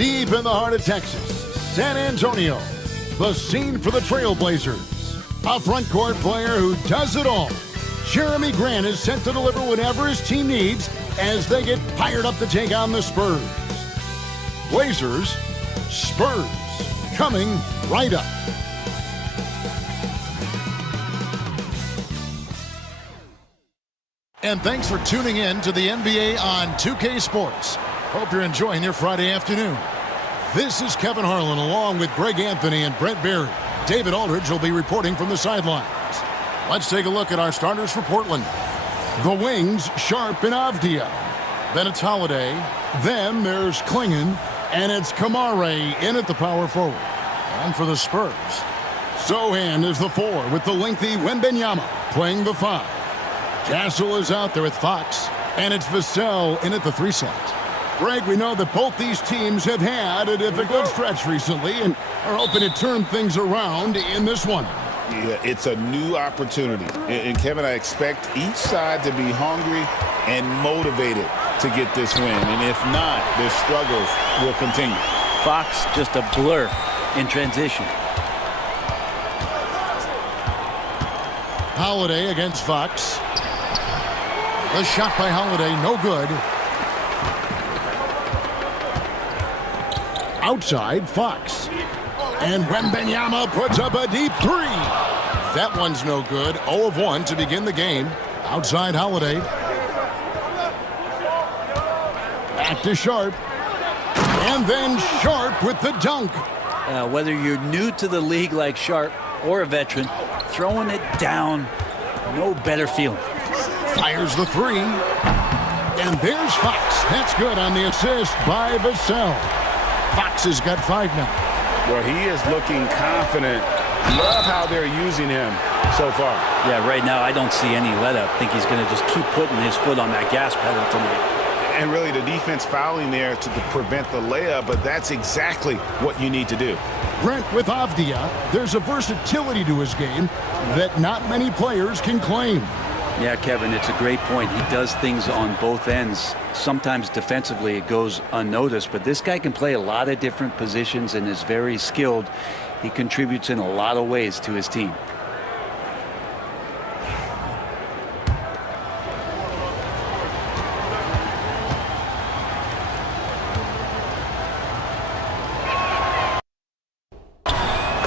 Deep in the heart of Texas, San Antonio, the scene for the Trailblazers. A front court player who does it all. Jeremy Grant is set to deliver whatever his team needs as they get fired up to take on the Spurs. Blazers, Spurs, coming right up. And thanks for tuning in to the NBA on 2K Sports. Hope you're enjoying your Friday afternoon. This is Kevin Harlan along with Greg Anthony and Brent Berry. David Aldridge will be reporting from the sidelines. Let's take a look at our starters for Portland. The wings, Sharp and Avdia. Then it's Holiday. Then there's Klingon. And it's Kamare in at the power forward. And for the Spurs, Sohan is the 4 with the lengthy Wembanyama playing the 5. Castle is out there with Fox. And it's Vassell in at the 3 slot. Greg, we know that both these teams have had a difficult stretch recently and are hoping to turn things around in this one. Yeah, it's a new opportunity. And Kevin, I expect each side to be hungry and motivated to get this win. And if not, their struggles will continue. Fox just a blur in transition. Holiday against Fox. The shot by Holiday, no good. Outside, Fox. And Wembanyama puts up a deep 3. That one's no good. 0 of 1 to begin the game. Outside, Holiday. Back to Sharp. And then Sharp with the dunk. Whether you're new to the league like Sharp or a veteran, throwing it down, no better feeling. Fires the 3. And there's Fox. That's good on the assist by Vassell. Fox has got 5 now. Well, he is looking confident. Love how they're using him so far. Yeah, right now I don't see any let-up. I think he's going to just keep putting his foot on that gas pedal tonight. And really the defense fouling there to prevent the layup, but that's exactly what you need to do. Brent with Avdia, there's a versatility to his game that not many players can claim. Yeah, Kevin, it's a great point. He does things on both ends. Sometimes defensively it goes unnoticed, but this guy can play a lot of different positions and is very skilled. He contributes in a lot of ways to his team.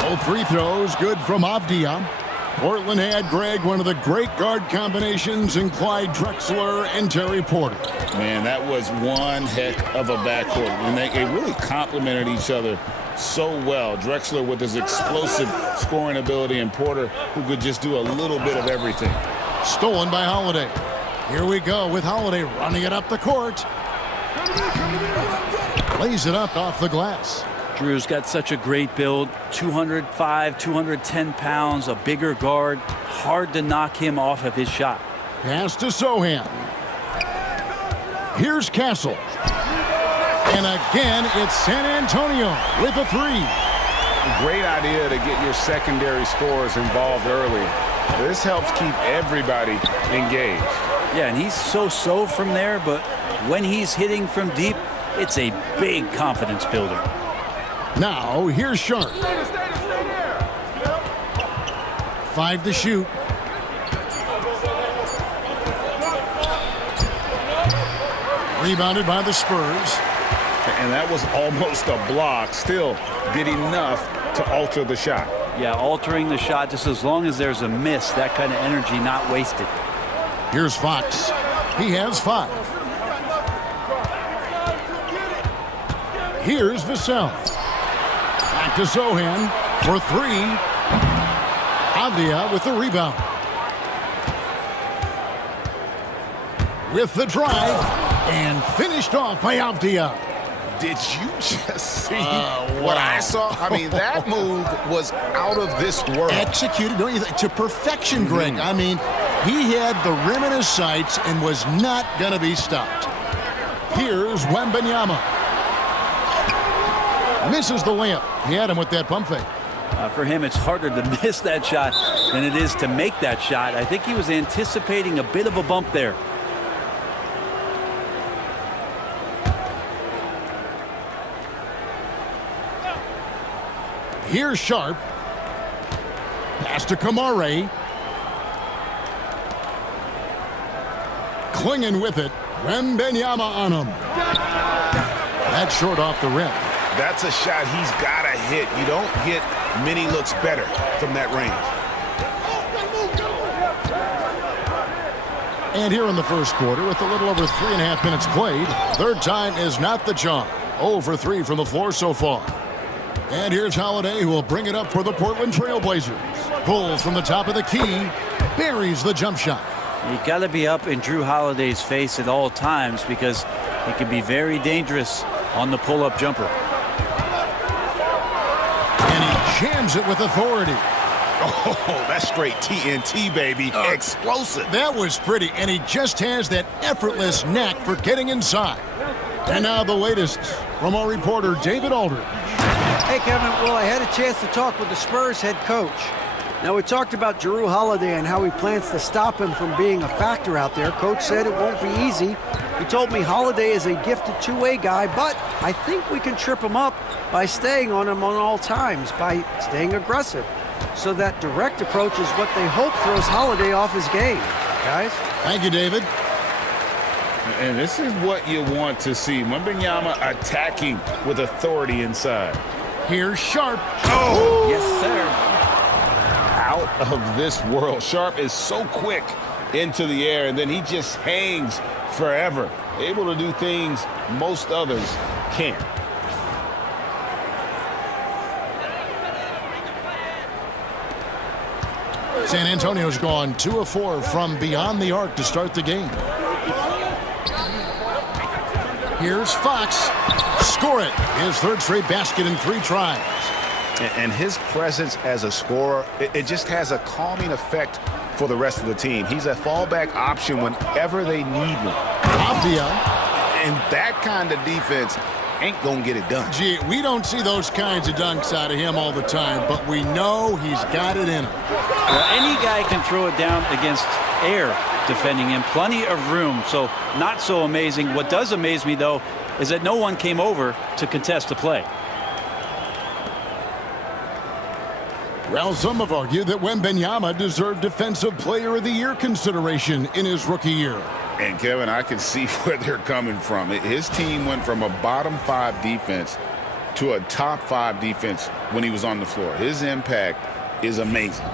Both free throws good from Avdia. Portland had, Greg, one of the great guard combinations in Clyde Drexler and Terry Porter. Man, that was one heck of a backcourt. And they really complemented each other so well. Drexler with his explosive scoring ability and Porter who could just do a little bit of everything. Stolen by Holiday. Here we go with Holiday running it up the court. Plays it up off the glass. Drew's got such a great build, 205, 210 pounds, a bigger guard. Hard to knock him off of his shot. Pass to Sohan. Here's Castle. And again, it's San Antonio with a 3. Great idea to get your secondary scorers involved early. This helps keep everybody engaged. Yeah, and he's so-so from there, but when he's hitting from deep, it's a big confidence builder. Now, here's Sharp. 5 to shoot. Rebounded by the Spurs. And that was almost a block. Still did enough to alter the shot. Yeah, altering the shot just as long as there's a miss, that kind of energy not wasted. Here's Fox. He has 5. Here's Vassell. Back to Sohan for 3. Avdia with the rebound. With the drive and finished off by Avdia. Did you just see what I saw? I mean, that move was out of this world. Executed, don't you think, to perfection, Greg. I mean, he had the rim in his sights and was not going to be stopped. Here's Wembanyama. Misses the layup. He had him with that pump fake. For him, it's harder to miss that shot than it is to make that shot. I think he was anticipating a bit of a bump there. Here's Sharp. Pass to Kamare. Clinging with it. Wembanyama on him. That's short off the rim. That's a shot he's got to hit. You don't get many looks better from that range. And here in the first quarter, with a little over 3.5 minutes played, third time is not the charm. 0 for 3 from the floor so far. And here's Holiday, who will bring it up for the Portland Trail Blazers. Pulls from the top of the key, buries the jump shot. You got to be up in Drew Holiday's face at all times because it can be very dangerous on the pull-up jumper. And he jams it with authority. Oh, that's straight TNT, baby. Explosive. That was pretty, and he just has that effortless knack for getting inside. And now the latest from our reporter, David Aldridge. Hey, Kevin. Well, I had a chance to talk with the Spurs head coach. Now, we talked about Jrue Holiday and how he plans to stop him from being a factor out there. Coach said it won't be easy. He told me Holiday is a gifted two-way guy, but I think we can trip him up by staying on him on all times, by staying aggressive. So that direct approach is what they hope throws Holiday off his game. Guys? Thank you, David. And this is what you want to see. Wembanyama attacking with authority inside. Here's Sharp. Oh! Yes, sir. Out of this world. Sharp is so quick into the air, and then he just hangs forever. Able to do things most others can't. San Antonio's gone 2 of 4 from beyond the arc to start the game. Here's Fox. Score it. His third straight basket in 3 tries. And his presence as a scorer, it just has a calming effect for the rest of the team. He's a fallback option whenever they need one. Abdia. And that kind of defense ain't going to get it done. Gee, we don't see those kinds of dunks out of him all the time, but we know he's got it in him. Well, any guy can throw it down against air defending him. Plenty of room, so not so amazing. What does amaze me, though, is that no one came over to contest the play. Well, some have argued that Wembanyama deserved Defensive Player of the Year consideration in his rookie year. And, Kevin, I can see where they're coming from. His team went from a bottom 5 defense to a top 5 defense when he was on the floor. His impact is amazing.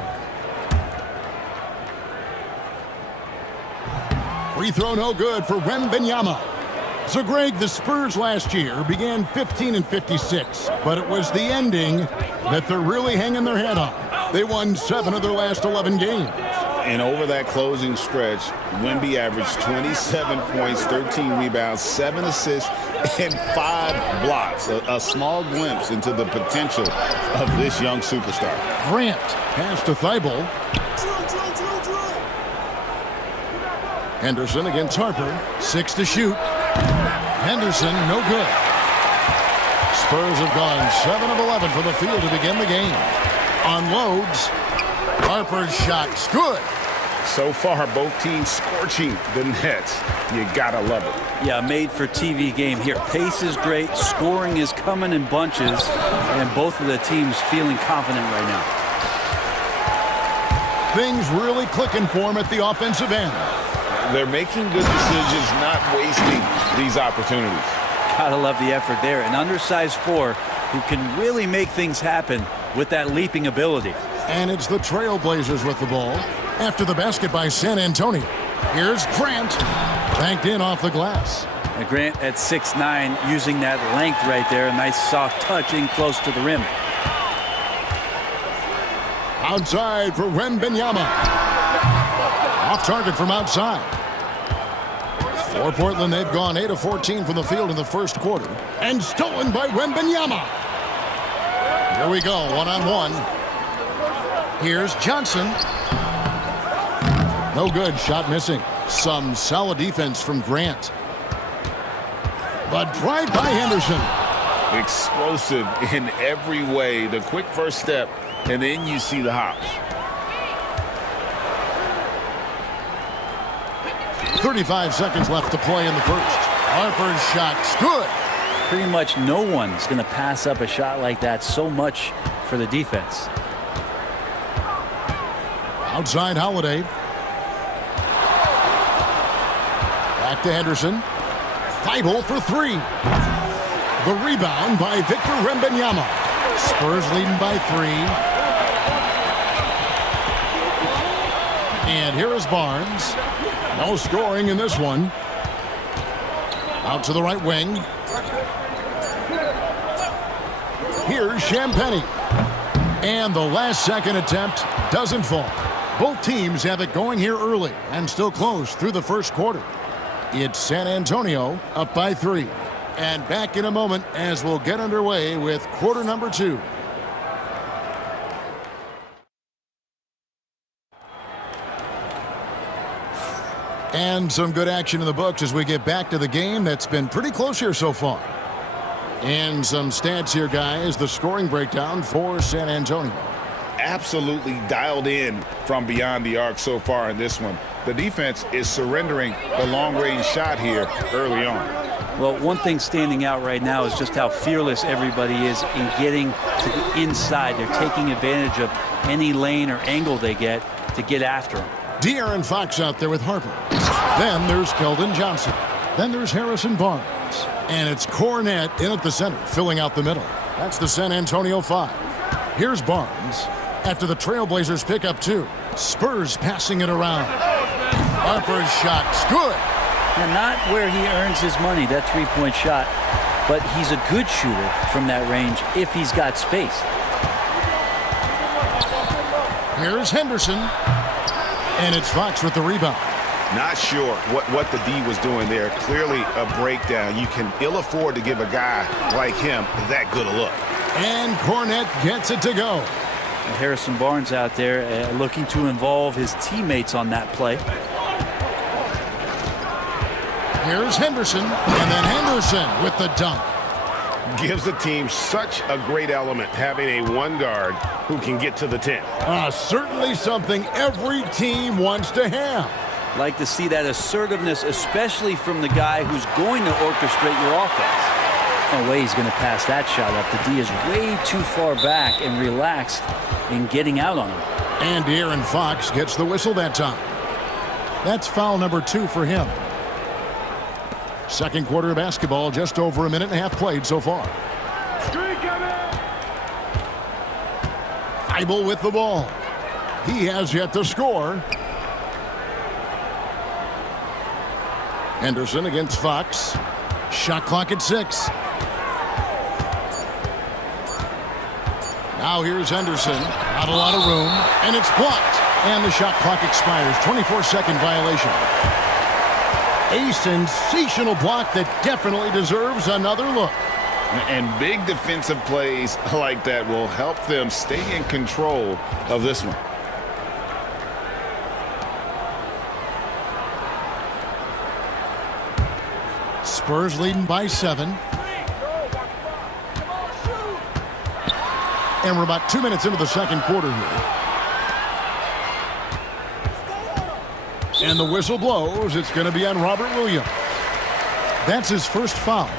Free throw no good for Wembanyama. So, Greg, the Spurs last year began 15-56, but it was the ending that they're really hanging their head on. They won 7 of their last 11 games. And over that closing stretch, Wemby averaged 27 points, 13 rebounds, 7 assists, and 5 blocks. A small glimpse into the potential of this young superstar. Grant pass to Thibault. Henderson against Harper. 6 to shoot. Henderson, no good. Spurs have gone 7 of 11 from the field to begin the game. Unloads. Harper's shot's good. So far, both teams scorching the nets. You gotta love it. Yeah, made for TV game here. Pace is great, scoring is coming in bunches, and both of the teams feeling confident right now. Things really clicking for him at the offensive end. They're making good decisions, not wasting these opportunities. Gotta love the effort there. An undersized 4 who can really make things happen with that leaping ability. And it's the Trailblazers with the ball after the basket by San Antonio. Here's Grant. Banked in off the glass. And Grant at 6'9", using that length right there. A nice soft touch in close to the rim. Outside for Wembanyama. Off target from outside. For Portland, they've gone 8 of 14 from the field in the first quarter. And stolen by Wembanyama. Here we go, one-on-one. Here's Johnson. No good, shot missing. Some solid defense from Grant. But drive by Henderson. Explosive in every way. The quick first step, and then you see the hops. 35 seconds left to play in the first. Harper's shot's good. Pretty much no one's going to pass up a shot like that. So much for the defense. Outside Holiday. Back to Henderson. Thibault for three. The rebound by Victor Wembanyama. Spurs leading by 3. And here is Barnes. No scoring in this one. Out to the right wing. Here's Champagnie. And the last second attempt doesn't fall. Both teams have it going here early and still close through the first quarter. It's San Antonio up by 3. And back in a moment as we'll get underway with quarter number 2. And some good action in the books as we get back to the game that's been pretty close here so far. And some stats here, guys. The scoring breakdown for San Antonio. Absolutely dialed in from beyond the arc so far in this one. The defense is surrendering the long-range shot here early on. Well, one thing standing out right now is just how fearless everybody is in getting to the inside. They're taking advantage of any lane or angle they get to get after them. De'Aaron Fox out there with Harper. Then there's Keldon Johnson. Then there's Harrison Barnes. And it's Cornette in at the center, filling out the middle. That's the San Antonio 5. Here's Barnes. After the Trailblazers pick up 2. Spurs passing it around. Harper's shot's good. And not where he earns his money, that three-point shot. But he's a good shooter from that range if he's got space. Here's Henderson. And it's Fox with the rebound. Not sure what the D was doing there. Clearly a breakdown. You can ill afford to give a guy like him that good a look. And Cornette gets it to go. Harrison Barnes out there looking to involve his teammates on that play. Here's Henderson, and then Henderson with the dunk. Gives the team such a great element having a one guard who can get to the 10. Certainly something every team wants to have. Like to see that assertiveness, especially from the guy who's going to orchestrate your offense. No way he's going to pass that shot up. The D is way too far back and relaxed in getting out on him. And De'Aaron Fox gets the whistle that time. That's foul number 2 for him. Second quarter of basketball, just over a minute and a half played so far. Thibault with the ball. He has yet to score. Henderson against Fox. Shot clock at 6. Now here's Henderson. Not a lot of room. And it's blocked. And the shot clock expires. 24-second violation. A sensational block that definitely deserves another look. And big defensive plays like that will help them stay in control of this one. Spurs leading by 7. And we're about 2 minutes into the second quarter here. And the whistle blows. It's going to be on Robert Williams. That's his first foul.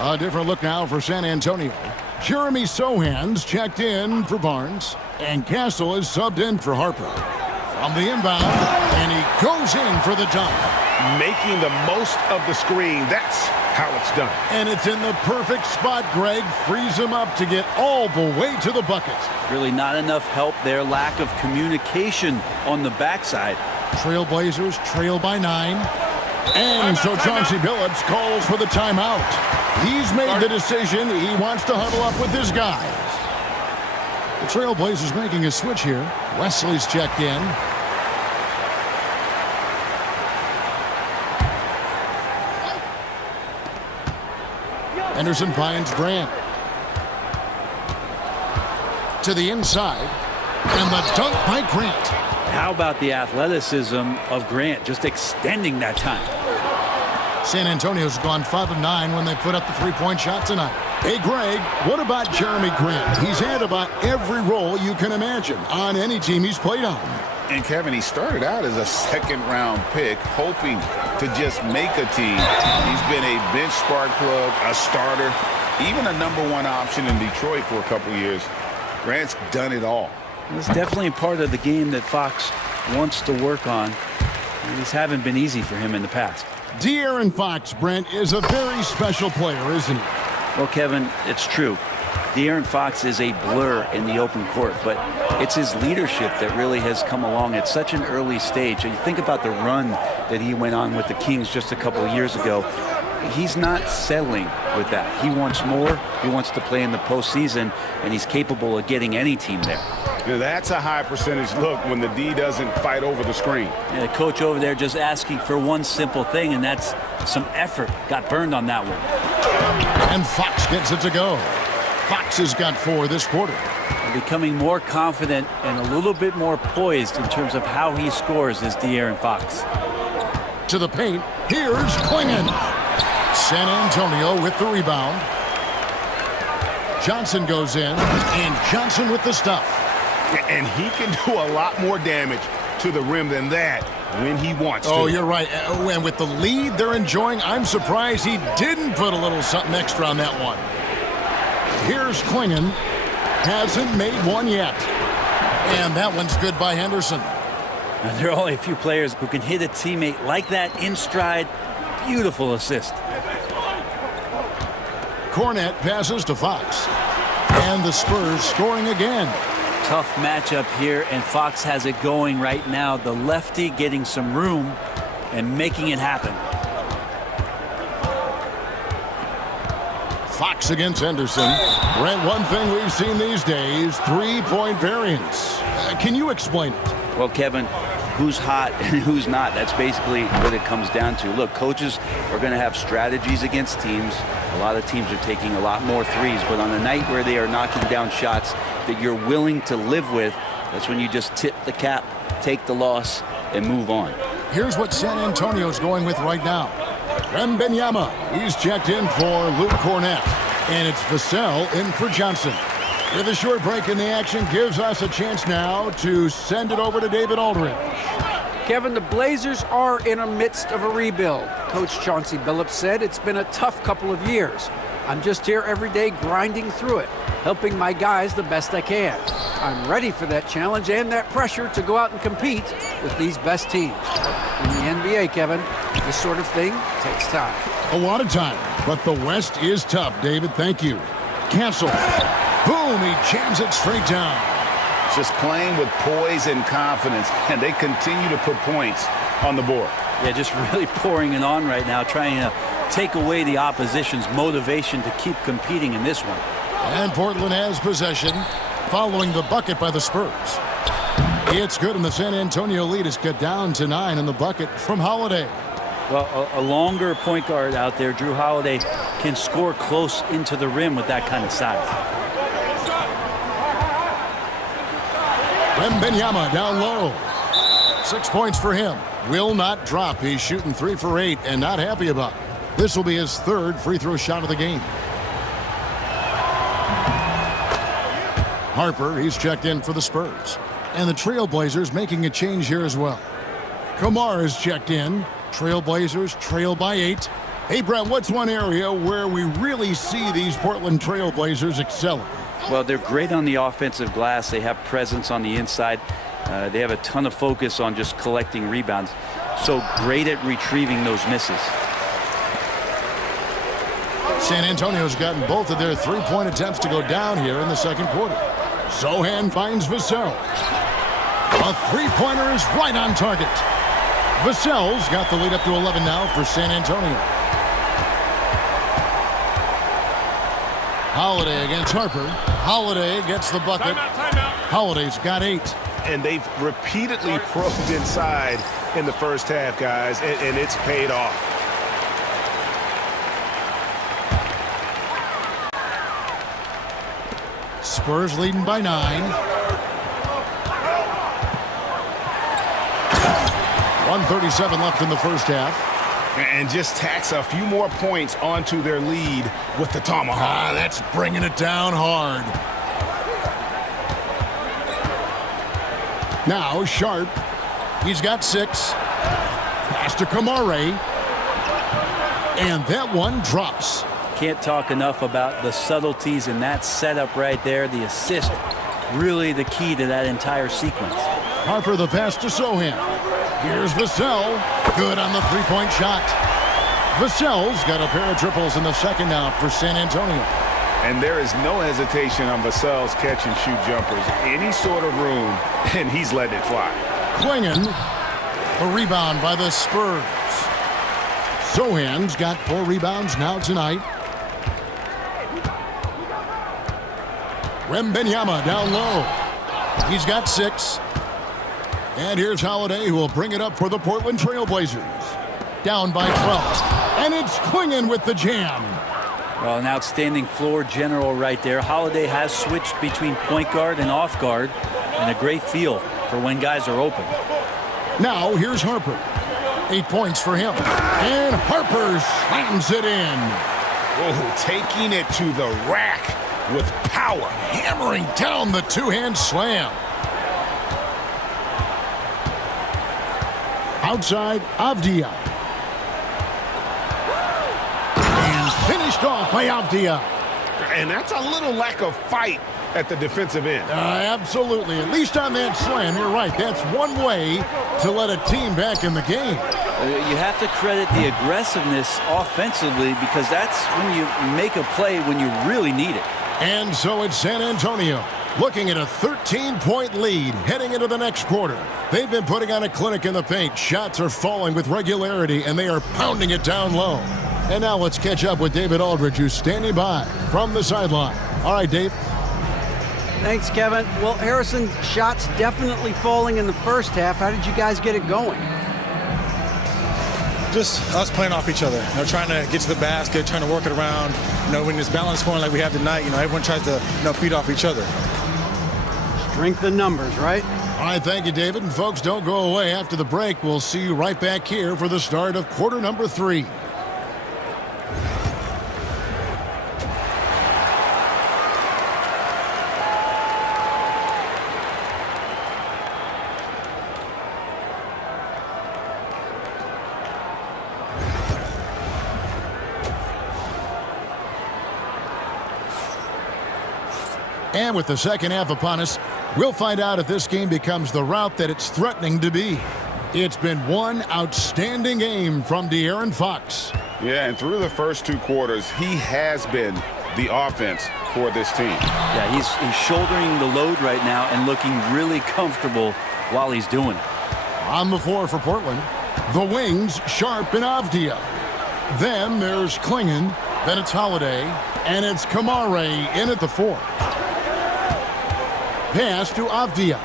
A different look now for San Antonio. Jeremy Sohan's checked in for Barnes. And Castle is subbed in for Harper. From the inbound. And he goes in for the dunk. Making the most of the screen. That's how it's done. And it's in the perfect spot, Greg. Frees him up to get all the way to the bucket. Really not enough help there. Lack of communication on the backside. Trailblazers trail by 9. And so Chauncey Billups calls for the timeout. He's made the decision. He wants to huddle up with his guys. The Trailblazers making a switch here. Wesley's checked in. Henderson finds Grant. To the inside. And the dunk by Grant. How about the athleticism of Grant, just extending that time? San Antonio's gone 5 of 9 when they put up the three-point shot tonight. Hey, Greg, what about Jeremy Grant? He's had about every role you can imagine on any team he's played on. And Kevin, he started out as a second-round pick, hoping to just make a team. He's been a bench spark plug, a starter, even a #1 option in Detroit for a couple years. Grant's done it all. It's definitely a part of the game that Fox wants to work on. These haven't been easy for him in the past. De'Aaron Fox, Brent, is a very special player, isn't he? Well, Kevin, it's true. De'Aaron Fox is a blur in the open court, but it's his leadership that really has come along at such an early stage. You think about the run that he went on with the Kings just a couple of years ago. He's not settling with that. He wants more. He wants to play in the postseason, and he's capable of getting any team there. Now, that's a high percentage look when the D doesn't fight over the screen. Yeah, the coach over there just asking for one simple thing, and that's some effort. Got burned on that one. And Fox gets it to go. Fox has got 4 this quarter. Becoming more confident and a little bit more poised in terms of how he scores is De'Aaron Fox. To the paint, here's Klingon. San Antonio with the rebound. Johnson goes in, and Johnson with the stuff. And he can do a lot more damage to the rim than that when he wants to. Oh, you're right. And with the lead they're enjoying, I'm surprised he didn't put a little something extra on that one. Here's Klingon. Hasn't made one yet. And that one's good by Henderson. Now, there are only a few players who can hit a teammate like that in stride. Beautiful assist. Cornette passes to Fox. And the Spurs scoring again. Tough matchup here, and Fox has it going right now. The lefty getting some room and making it happen. Fox against Henderson. Brent, one thing we've seen these days, 3-point variance. Can you explain it? Well, Kevin, who's hot and who's not, that's basically what it comes down to. Look, coaches are going to have strategies against teams. A lot of teams are taking a lot more threes, but on a night where they are knocking down shots that you're willing to live with, that's when you just tip the cap, take the loss, and move on. Here's what San Antonio's going with right now. Wembanyama, he's checked in for Luke Cornette. And it's Vassell in for Johnson. With a short break in the action, gives us a chance now to send it over to David Aldridge. Kevin, the Blazers are in the midst of a rebuild. Coach Chauncey Billups said it's been a tough couple of years. I'm just here every day grinding through it, helping my guys the best I can. I'm ready for that challenge and that pressure to go out and compete with these best teams. In the NBA, Kevin, this sort of thing takes time. A lot of time, but the West is tough, David. Thank you. Cancel. Boom, he jams it straight down. Just playing with poise and confidence, and they continue to put points on the board. Yeah, just really pouring it on right now, trying to take away the opposition's motivation to keep competing in this one. And Portland has possession following the bucket by the Spurs. It's good, and the San Antonio lead is cut down to 9 in the bucket from Holiday. Well, a longer point guard out there, Drew Holiday, can score close into the rim with that kind of size. Wembanyama down low. 6 points for him. Will not drop. He's shooting 3 for 8 and not happy about it. This will be his 3rd free throw shot of the game. Harper, he's checked in for the Spurs. And the Trailblazers making a change here as well. Kamar is checked in. Trailblazers trail by 8. Hey, Brent, what's one area where we really see these Portland Trailblazers excelling? Well, they're great on the offensive glass. They have presence on the inside. They have a ton of focus on just collecting rebounds. So great at retrieving those misses. San Antonio's gotten both of their 3-point attempts to go down here in the second quarter. Sohan finds Vassell. A 3-pointer is right on target. Vassell's got the lead up to 11 now for San Antonio. Holiday against Harper. Holiday gets the bucket. Holiday's got 8. And they've repeatedly probed inside in the first half, guys, and it's paid off. Spurs leading by 9. 1:37 left in the first half. And just tacks a few more points onto their lead with the tomahawk. That's bringing it down hard. Now Sharp. He's got 6. Pass to Kamare. And that one drops. Can't talk enough about the subtleties in that setup right there. The assist really the key to that entire sequence. Harper the pass to Sohan. Here's Vassell. Good on the three-point shot. Vassell's got a pair of triples in the second now for San Antonio. And there is no hesitation on Vassell's catch-and-shoot jumpers. Any sort of room, and he's letting it fly. Klingon, a rebound by the Spurs. Sohan's got 4 rebounds now tonight. Wembanyama down low. He's got 6. And here's Holiday, who will bring it up for the Portland Trail Blazers. Down by 12. And it's Klingon with the jam. Well, an outstanding floor general right there. Holiday has switched between point guard and off guard, and a great feel for when guys are open. Now here's Harper. 8 points for him. And Harper slams it in. Oh, taking it to the rack with power. Hammering down the two-hand slam. Outside, Avdia. And finished off by Avdia. And that's a little lack of fight at the defensive end. Absolutely. At least on that slam, you're right. That's one way to let a team back in the game. You have to credit the aggressiveness offensively, because that's when you make a play when you really need it. And so it's San Antonio looking at a 13-point lead heading into the next quarter. They've been putting on a clinic in the paint. Shots are falling with regularity, and they are pounding it down low. And now let's catch up with David Aldridge, who's standing by from the sideline. All right, Dave. Thanks, Kevin. Well, Harrison, shots definitely falling in the first half. How did you guys get it going? Just us playing off each other, trying to get to the basket, trying to work it around. When there's balance scoring like we have tonight, everyone tries to feed off each other. Strength in numbers, right? All right, thank you, David. And folks, don't go away. After the break, we'll see you right back here for the start of quarter number 3. And with the second half upon us, we'll find out if this game becomes the route that it's threatening to be. It's been one outstanding game from De'Aaron Fox. Yeah, and through the first 2 quarters, he has been the offense for this team. Yeah, he's shouldering the load right now and looking really comfortable while he's doing it. On the floor for Portland, the wings, Sharp and Avdia. Then there's Klingon, then it's Holiday, and it's Kamare in at the 4. Pass to Avdia.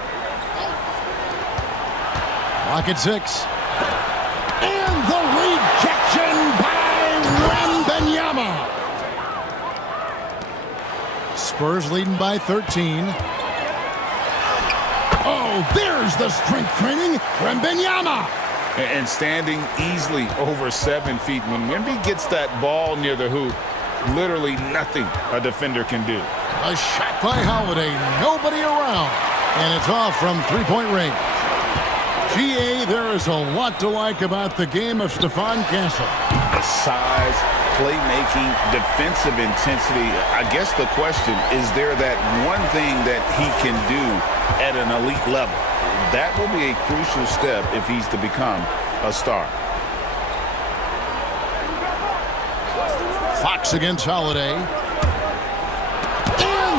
Clock at 6. And the rejection by Wembanyama. Spurs leading by 13. Oh, there's the strength training. Wembanyama. And standing easily over 7 feet. When Wemby gets that ball near the hoop, literally nothing a defender can do. A shot by Holiday, nobody around, and it's off from three-point range. GA, there is a lot to like about the game of Stephon Castle. The size, playmaking, defensive intensity. I guess the question, is there that one thing that he can do at an elite level? That will be a crucial step if he's to become a star. Fox against Holiday.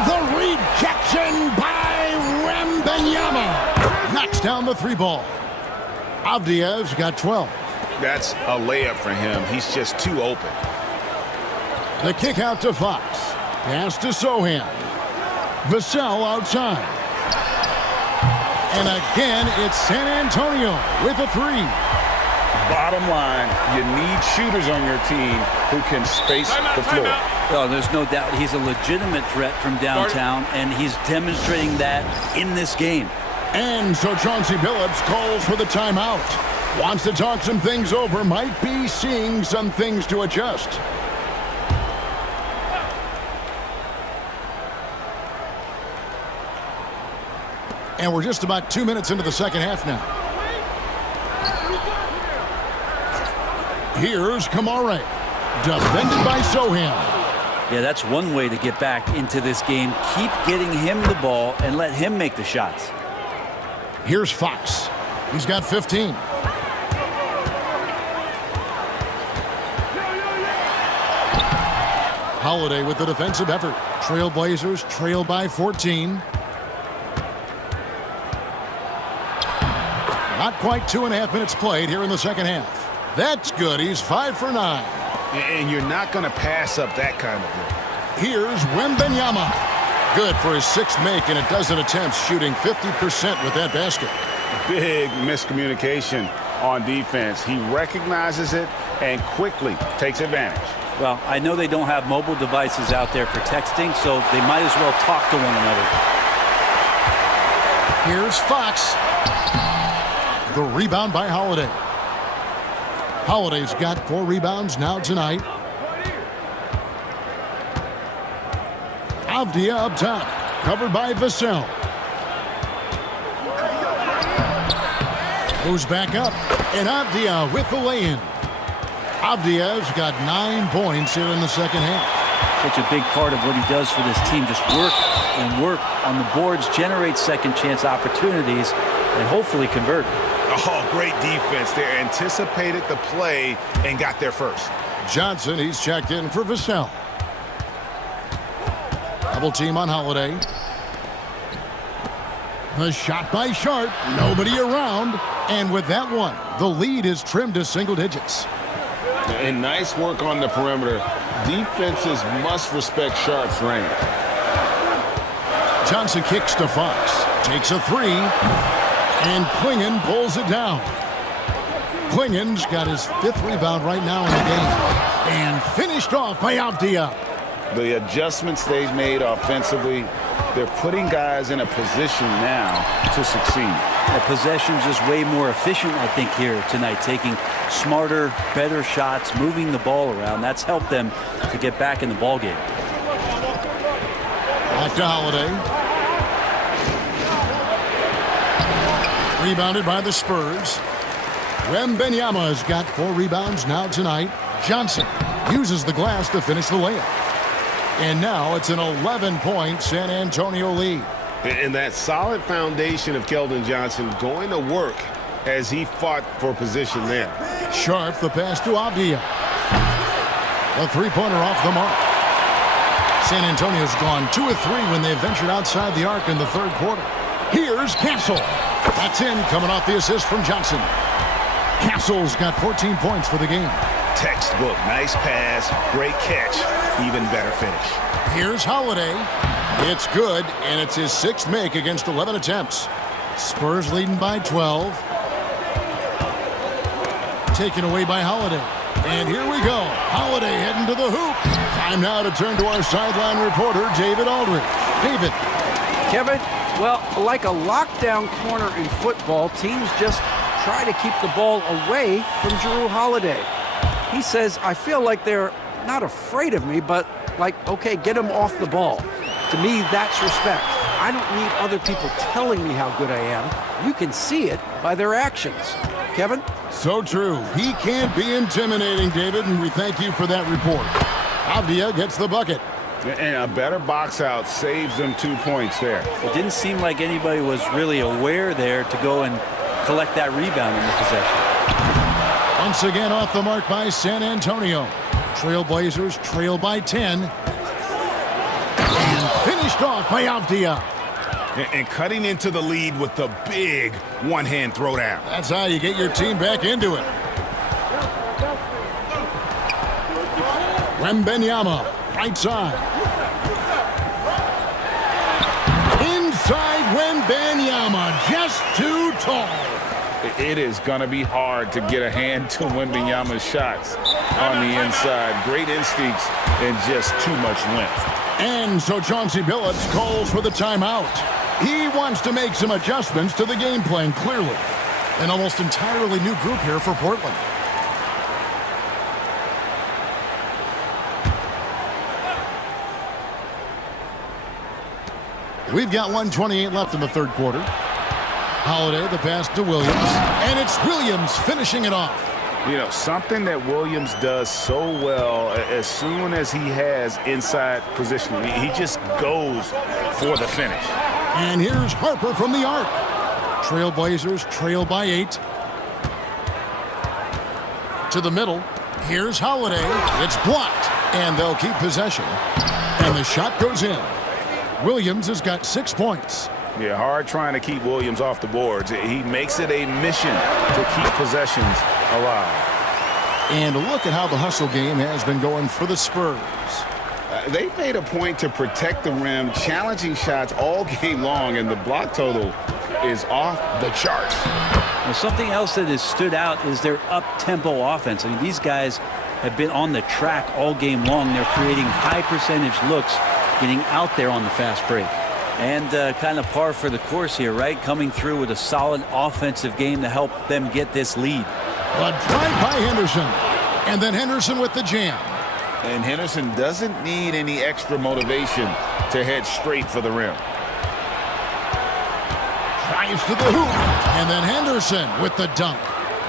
The rejection by Wembanyama. Knocks down the 3 ball. Avdia's got 12. That's a layup for him. He's just too open. The kick out to Fox. Pass to Sohan. Vassell outside. And again, it's San Antonio with a 3. Bottom line, you need shooters on your team who can space the floor. Oh, there's no doubt he's a legitimate threat from downtown, and he's demonstrating that in this game. And so Chauncey Billups calls for the timeout. Wants to talk some things over, might be seeing some things to adjust. And we're just about 2 minutes into the second half now. Here's Kamare. Defended by Sohan. Yeah, that's one way to get back into this game. Keep getting him the ball and let him make the shots. Here's Fox. He's got 15. Holiday with the defensive effort. Trailblazers trail by 14. Not quite 2.5 minutes played here in the second half. That's good. He's 5 for 9. And you're not going to pass up that kind of look. Here's Wembanyama. Good for his 6th make in a dozen attempts, shooting 50% with that basket. Big miscommunication on defense. He recognizes it and quickly takes advantage. Well, I know they don't have mobile devices out there for texting, so they might as well talk to one another. Here's Fox. The rebound by Holiday. Holiday's got 4 rebounds now tonight. Avdia up top, covered by Vassell. Goes back up, and Avdia with the lay-in. Avdia's got 9 points here in the second half. Such a big part of what he does for this team. Just work and work on the boards, generate second chance opportunities, and hopefully convert. Oh, great defense. They anticipated the play and got there first. Johnson, he's checked in for Vassell. Double team on Holiday. The shot by Sharp. Nobody around. And with that one, the lead is trimmed to single digits. And nice work on the perimeter. Defenses must respect Sharp's range. Johnson kicks to Fox. Takes a 3. And Klingon pulls it down. Klingon's got his 5th rebound right now in the game. And finished off by Avdia. The adjustments they've made offensively, they're putting guys in a position now to succeed. The possession's just way more efficient, I think, here tonight. Taking smarter, better shots, moving the ball around. That's helped them to get back in the ballgame. Back to Holiday. Rebounded by the Spurs. Wembanyama has got 4 rebounds now tonight. Johnson uses the glass to finish the layup. And now it's an 11-point San Antonio lead. And that solid foundation of Keldon Johnson going to work as he fought for position there. Sharp, the pass to Avdia. A 3-pointer off the mark. San Antonio's gone 2 of 3 when they ventured outside the arc in the 3rd quarter. Here's Castle. That's in, coming off the assist from Johnson. Castle's got 14 points for the game. Textbook, nice pass, great catch, even better finish. Here's Holiday. It's good, and it's his 6th make against 11 attempts. Spurs leading by 12. Taken away by Holiday. And here we go. Holiday heading to the hoop. Time now to turn to our sideline reporter, David Aldridge. David. Kevin, well, like a lockdown corner in football, teams just try to keep the ball away from Jrue Holiday. He says, I feel like they're not afraid of me, but like, okay, get him off the ball. To me, that's respect. I don't need other people telling me how good I am. You can see it by their actions. Kevin? So true. He can't be intimidating, David, and we thank you for that report. Avdia gets the bucket. And a better box out saves them 2 points there. It didn't seem like anybody was really aware there to go and collect that rebound in the possession. Once again off the mark by San Antonio. Trailblazers trail by 10. And finished off by Avdia. And cutting into the lead with the big one-hand throwdown. That's how you get your team back into it. Wembanyama, right side. Inside Wembanyama, just too tall. It is going to be hard to get a hand to Wembanyama's shots on the inside. Great instincts and just too much length. And so Chauncey Billups calls for the timeout. He wants to make some adjustments to the game plan, clearly. An almost entirely new group here for Portland. We've got 1:28 left in the 3rd quarter. Holiday, the pass to Williams. And it's Williams finishing it off. You know, something that Williams does so well, as soon as he has inside position, he just goes for the finish. And here's Harper from the arc. Trailblazers trail by 8. To the middle. Here's Holiday. It's blocked. And they'll keep possession. And the shot goes in. Williams has got 6 points. Yeah, hard trying to keep Williams off the boards. He makes it a mission to keep possessions alive. And look at how the hustle game has been going for the Spurs. They've made a point to protect the rim, challenging shots all game long, and the block total is off the charts. Well, something else that has stood out is their up-tempo offense. I mean, these guys have been on the track all game long. They're creating high-percentage looks, getting out there on the fast break. And kind of par for the course here, right? Coming through with a solid offensive game to help them get this lead. But drive by Henderson. And then Henderson with the jam. And Henderson doesn't need any extra motivation to head straight for the rim. Drives to the hoop. And then Henderson with the dunk.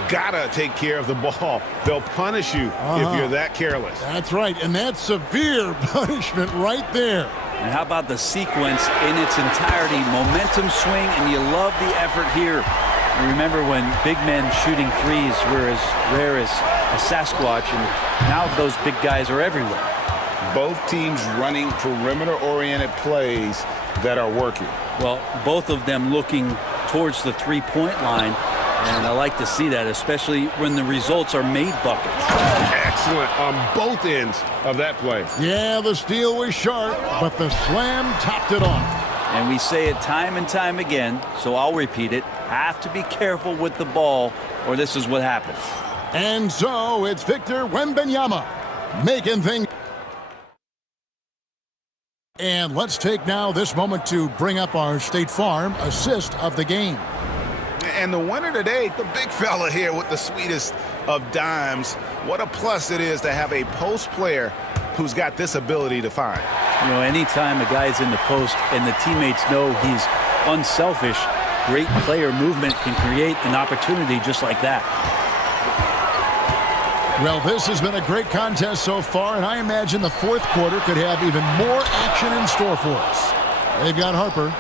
Gotta take care of the ball. They'll punish you if you're that careless. That's right, and that's severe punishment right there. And how about the sequence in its entirety? Momentum swing, and you love the effort here. And remember when big men shooting threes were as rare as a Sasquatch, and now those big guys are everywhere. Both teams running perimeter-oriented plays that are working. Well, both of them looking towards the three-point line, and I like to see that, especially when the results are made buckets. Excellent on both ends of that play. Yeah, the steal was sharp, but the slam topped it off. And we say it time and time again, so I'll repeat it. Have to be careful with the ball, or this is what happens. And so it's Victor Wembanyama making things. And let's take now this moment to bring up our State Farm assist of the game. And the winner today, the big fella here with the sweetest of dimes. What a plus it is to have a post player who's got this ability to find. You know, anytime a guy's in the post and the teammates know he's unselfish, great player movement can create an opportunity just like that. Well, this has been a great contest so far, and I imagine the fourth quarter could have even more action in store for us. They've got Harper.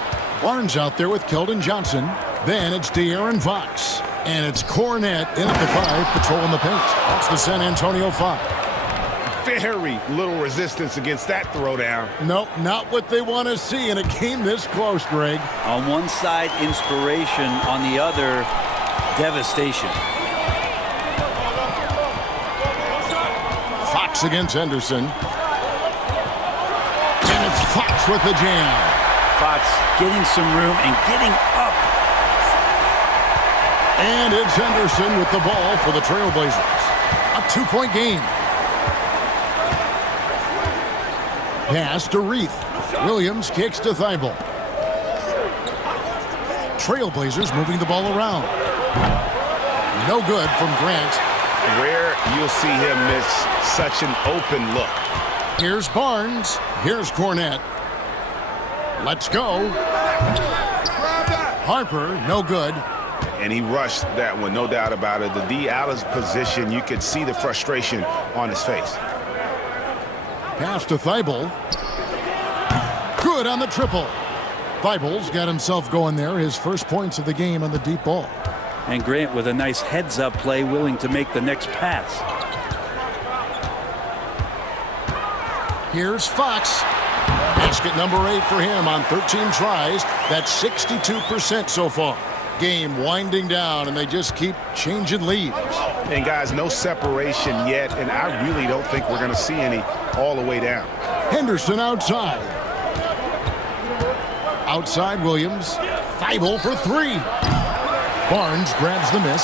Barnes out there with Keldon Johnson. Then it's De'Aaron Fox. And it's Cornette in at the 5, patrolling the paint. That's the San Antonio 5. Very little resistance against that throwdown. Nope, not what they want to see in a game this close, Greg. On one side, inspiration. On the other, devastation. Fox against Henderson. And it's Fox with the jam. Fox getting some room and getting up. And it's Henderson with the ball for the Trailblazers. A 2-point game. Pass to Reith. Williams kicks to Thibault. Trailblazers moving the ball around. No good from Grant. Rare you'll see him miss such an open look. Here's Barnes. Here's Cornette. Let's go. Harper, no good. And he rushed that one, no doubt about it. The D out of position, you could see the frustration on his face. Pass to Thibault. Good on the triple. Thibault's got himself going there. His first points of the game on the deep ball. And Grant with a nice heads-up play, willing to make the next pass. Here's Fox. Basket number 8 for him on 13 tries. That's 62% so far. Game winding down, and they just keep changing leads. And guys, no separation yet, and I really don't think we're going to see any all the way down. Henderson outside. Outside Williams. Thibault for 3. Barnes grabs the miss.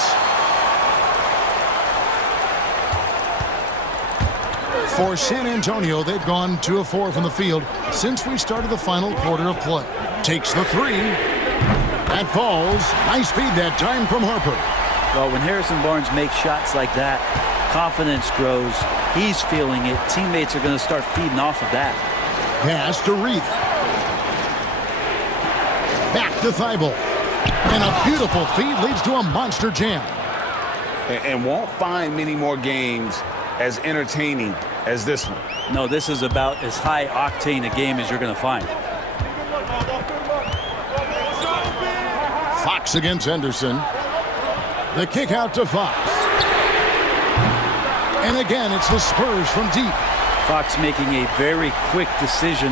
For San Antonio, they've gone 2 of 4 from the field since we started the final quarter of play. Takes the 3. That falls. Nice feed that time from Harper. Well, when Harrison Barnes makes shots like that, confidence grows. He's feeling it. Teammates are going to start feeding off of that. Pass to Reith. Back to Thibault. And a beautiful feed leads to a monster jam. and won't find many more games as entertaining as this one. No, this is about as high octane a game as you're going to find. Fox against Henderson. The kick out to Fox. And again, it's the Spurs from deep. Fox making a very quick decision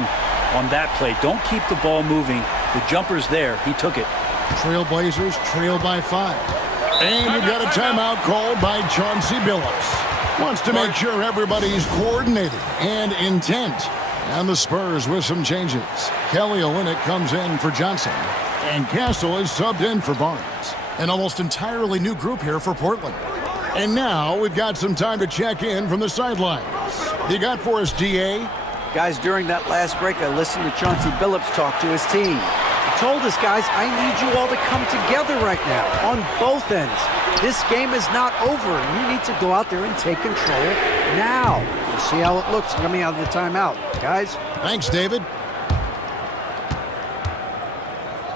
on that play. Don't keep the ball moving. The jumper's there. He took it. Trailblazers trail by 5. And we've got a timeout called by Chauncey Billups. Wants to make sure everybody's coordinated and intent. And the Spurs with some changes. Kelly Olynyk comes in for Johnson. And Castle is subbed in for Barnes. An almost entirely new group here for Portland. And now we've got some time to check in from the sidelines. You got for us, DA? Guys, during that last break, I listened to Chauncey Billups talk to his team. He told us, guys, I need you all to come together right now on both ends. This game is not over, and you need to go out there and take control now. We'll see how it looks coming out of the timeout. Guys? Thanks, David.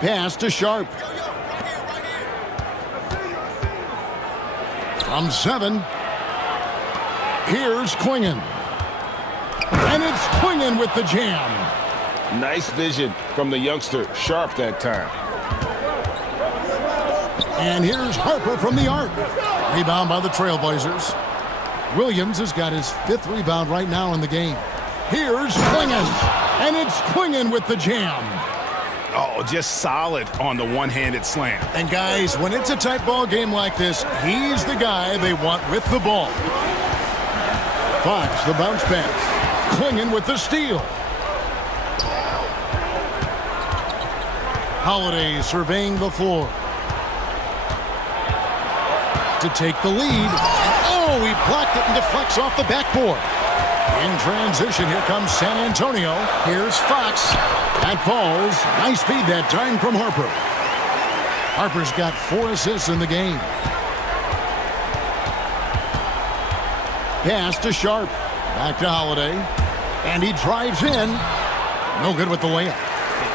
Pass to Sharp. From 7. Here's Klingon. And it's Klingon with the jam. Nice vision from the youngster, Sharp, that time. And here's Harper from the arc. Rebound by the Trailblazers. Williams has got his 5th rebound right now in the game. Here's Klingon. And it's Klingon with the jam. Oh, just solid on the one-handed slam. And guys, when it's a tight ball game like this, he's the guy they want with the ball. Fox, the bounce pass. Klingon with the steal. Holiday surveying the floor. To take the lead. Oh, he blocked it and deflects off the backboard. In transition, here comes San Antonio. Here's Fox. That falls. Nice feed that time from Harper. Harper's got 4 assists in the game. Pass to Sharp. Back to Holiday. And he drives in. No good with the layup.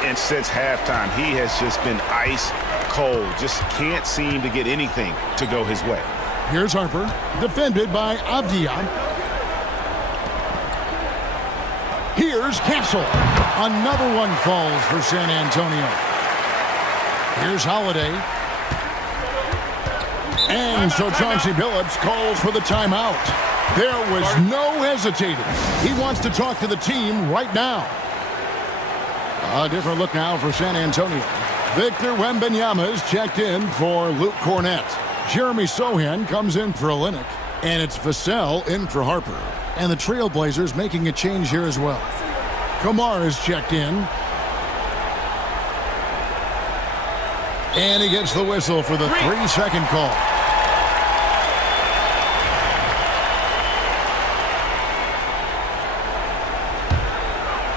And since halftime, he has just been ice cold. Just can't seem to get anything to go his way. Here's Harper. Defended by Avdia. Here's Castle. Another one falls for San Antonio. Here's Holiday. And so Chauncey Billups calls for the timeout. There was no hesitating. He wants to talk to the team right now. A different look now for San Antonio. Victor Wembanyama is checked in for Luke Cornett. Jeremy Sohan comes in for Olynyk. And it's Vassell in for Harper. And the Trailblazers making a change here as well. Kamar is checked in. And he gets the whistle for the 3-second call.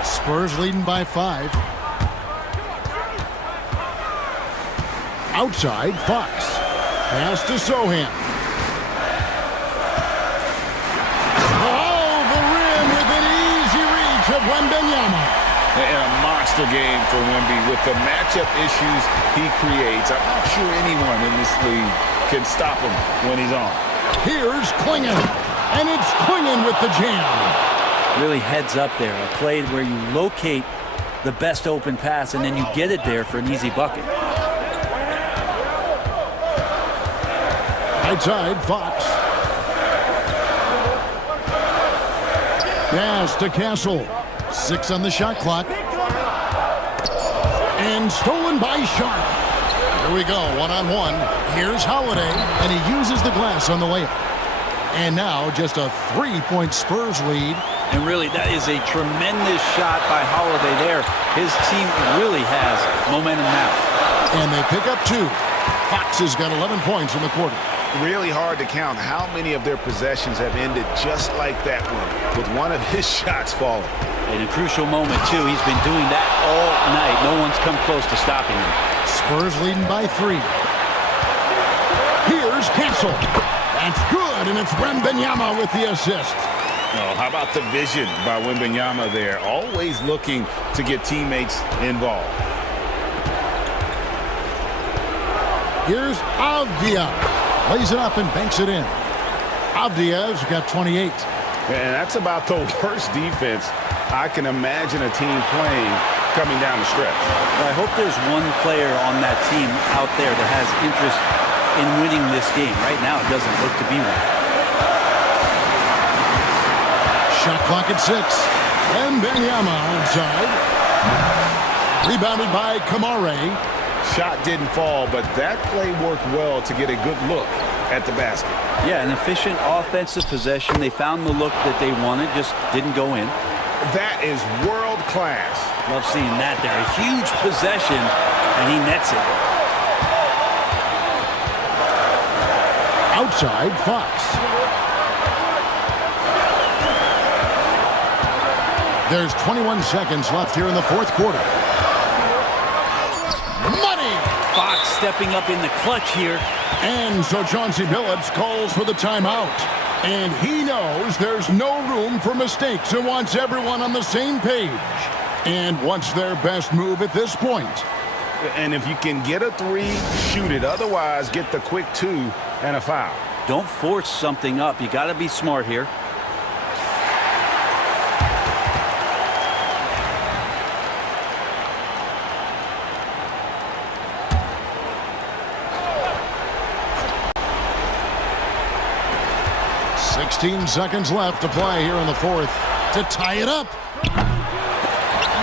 Spurs leading by 5. Outside, Fox. Pass to Sohan. Oh, the rim with an easy reach of Wembanyama. And a monster game for Wemby with the matchup issues he creates. I'm not sure anyone in this league can stop him when he's on. Here's Klingon. And it's Klingon with the jam. Really heads up there. A play where you locate the best open pass and then you get it there for an easy bucket. Right side, Fox. Pass to Castle. 6 on the shot clock. And stolen by Sharp. Here we go, one-on-one. Here's Holiday, and he uses the glass on the layup. And now just a 3-point Spurs lead. And really, that is a tremendous shot by Holiday there. His team really has momentum now. And they pick up 2. Fox has got 11 points in the quarter. Really hard to count how many of their possessions have ended just like that one, with one of his shots falling. In a crucial moment, too. He's been doing that all night. No one's come close to stopping him. Spurs leading by 3. Here's Castle. That's good, and it's Wembanyama with the assist. Oh, how about the vision by Wembanyama there? Always looking to get teammates involved. Here's Avdia. Lays it up and banks it in. Avdiev's got 28. And that's about the worst defense I can imagine a team playing coming down the stretch. Well, I hope there's one player on that team out there that has interest in winning this game. Right now, it doesn't look to be one. Shot clock at 6. And Benyama outside. Rebounded by Kamare. Shot didn't fall, but that play worked well to get a good look at the basket. Yeah, an efficient offensive possession. They found the look that they wanted, just didn't go in. That is world class. Love seeing that there. A huge possession, and he nets it. Outside, Fox. There's 21 seconds left here in the fourth quarter. Money! Fox stepping up in the clutch here. And so Chauncey Billups calls for the timeout. And he knows there's no room for mistakes and wants everyone on the same page. And what's their best move at this point? And if you can get a 3, shoot it. Otherwise, get the quick 2 and a foul. Don't force something up. You got to be smart here. Seconds left to play here in the fourth to tie it up.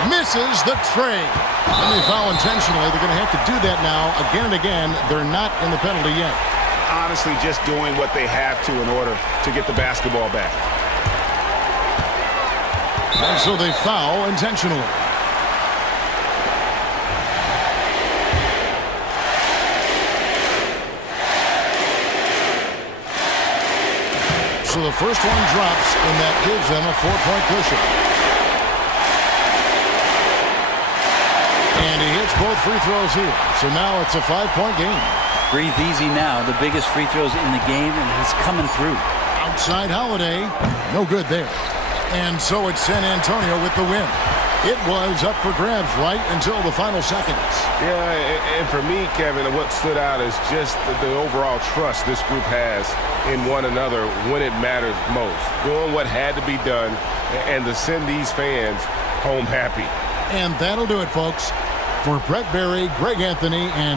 Misses the tray. And they foul intentionally. They're going to have to do that now again and again. They're not in the penalty yet. Honestly, just doing what they have to in order to get the basketball back. And so they foul intentionally. So the first one drops, and that gives them a 4-point cushion. And he hits both free throws here. So now it's a 5-point game. Breathe easy now. The biggest free throws in the game, and he's coming through. Outside Holiday. No good there. And so it's San Antonio with the win. It was up for grabs right until the final seconds. Yeah, and for me, Kevin, what stood out is just the overall trust this group has in one another when it matters most. Doing what had to be done and to send these fans home happy. And that'll do it, folks. For Brett Barry, Greg Anthony, and